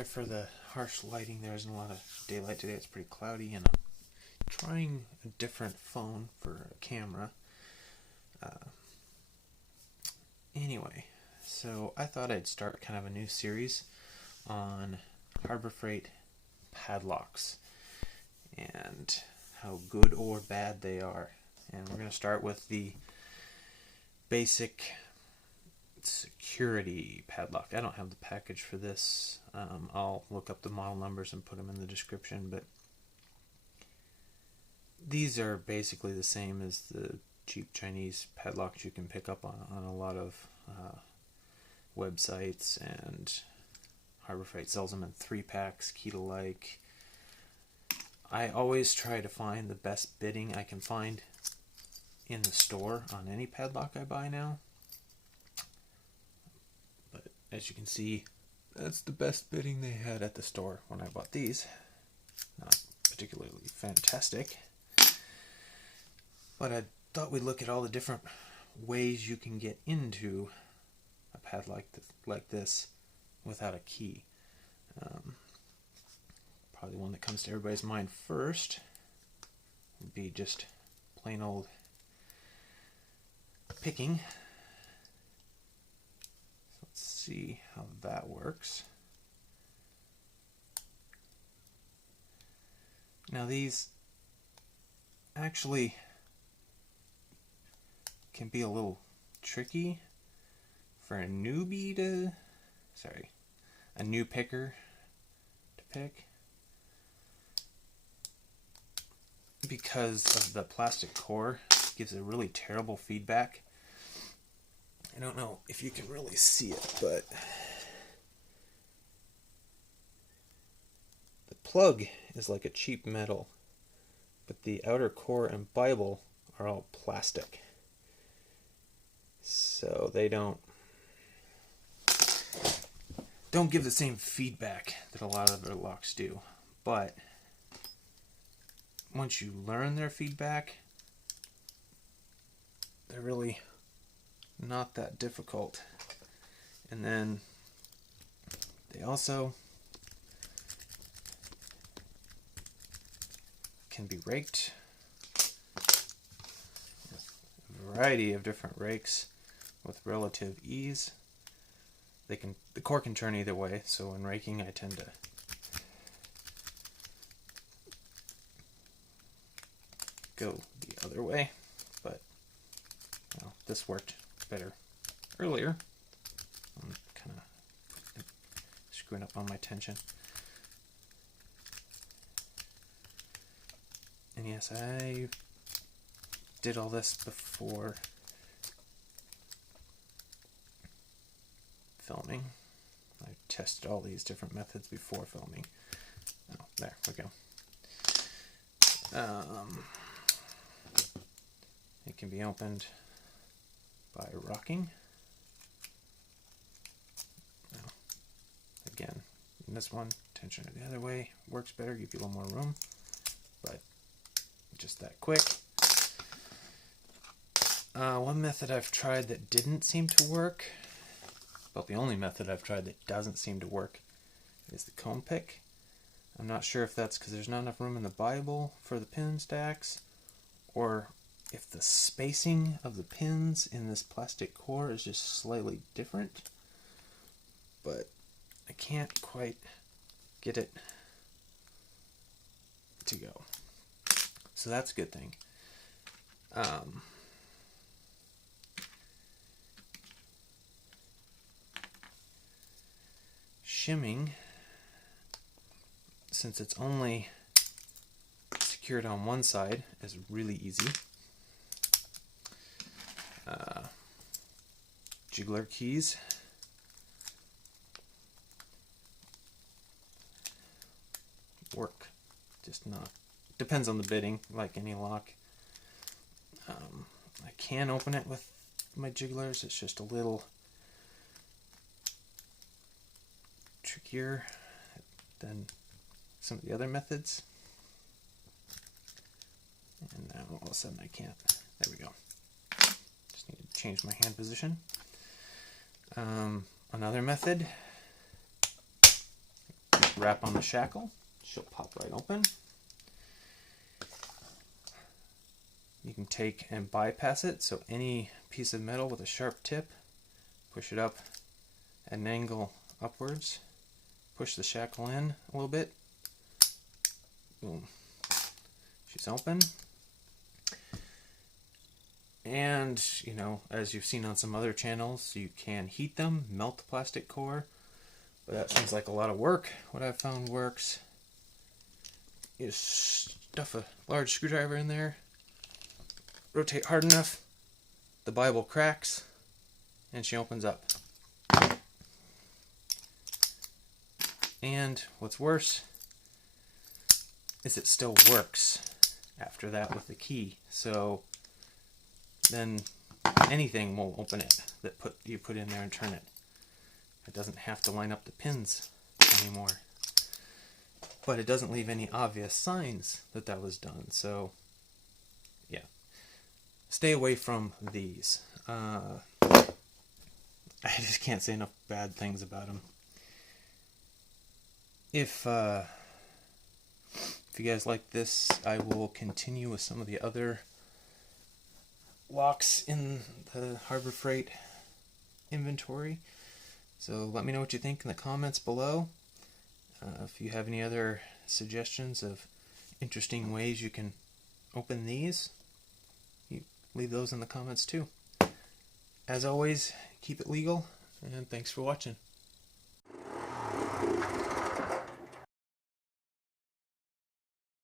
Sorry for the harsh lighting. There isn't a lot of daylight today. It's pretty cloudy, and I'm trying a different phone for a camera. Anyway, so I thought I'd start kind of a new series on Harbor Freight padlocks and how good or bad they are. And we're going to start with the basic security padlock. I don't have the package for this. I'll look up the model numbers and put them in the description, but these are basically the same as the cheap Chinese padlocks you can pick up on a lot of websites, and Harbor Freight sells them in 3-packs, key to like. I always try to find the best bidding I can find in the store on any padlock I buy now. But as you can see, that's the best bidding they had at the store when I bought these. Not particularly fantastic, but I thought we'd look at all the different ways you can get into a padlock like this without a key. Probably one that comes to everybody's mind first would be just plain old picking. So let's see how that works. Now these actually can be a little tricky for a new picker to pick, because of the plastic core. It gives a really terrible feedback. I don't know if you can really see it, but the plug is like a cheap metal, but the outer core and Bible are all plastic. So they don't give the same feedback that a lot of other locks do. But once you learn their feedback, they're really not that difficult. And then they also can be raked. A variety of different rakes with relative ease. The core can turn either way, so in raking I tend to go the other way, but this worked better earlier. I'm kind of screwing up on my tension. And yes, I did all this before filming. I tested all these different methods before filming. Oh, there we go. It can be opened by rocking. Now, again, in this one, tension it the other way works better, give you a little more room, but just that quick. One method I've tried that didn't seem to work, but the only method I've tried that doesn't seem to work, is the comb pick. I'm not sure if that's because there's not enough room in the Bible for the pin stacks, or if the spacing of the pins in this plastic core is just slightly different, but I can't quite get it to go. So that's a good thing. Shimming, since it's only secured on one side, is really easy. Jiggler keys. Work. Just not. Depends on the bidding, like any lock. I can open it with my jigglers. It's just a little trickier than some of the other methods. And now all of a sudden I can't. There we go. Just need to change my hand position. Another method wrap on the shackle. She'll pop right open. You can take and bypass it, so any piece of metal with a sharp tip, push it up at an angle upwards, push the shackle in a little bit, boom, she's open. And, you know, as you've seen on some other channels, you can heat them, melt the plastic core, but that seems like a lot of work. What I've found works is stuff a large screwdriver in there, rotate hard enough, the Bible cracks, and she opens up. And what's worse is it still works after that with the key. So then anything will open it that you put in there and turn it. It doesn't have to line up the pins anymore. But it doesn't leave any obvious signs that that was done. So yeah, stay away from these. I just can't say enough bad things about them. If you guys like this, I will continue with some of the other locks in the Harbor Freight inventory. So let me know what you think in the comments below. If you have any other suggestions of interesting ways you can open these, you leave those in the comments too. As always, keep it legal, and thanks for watching.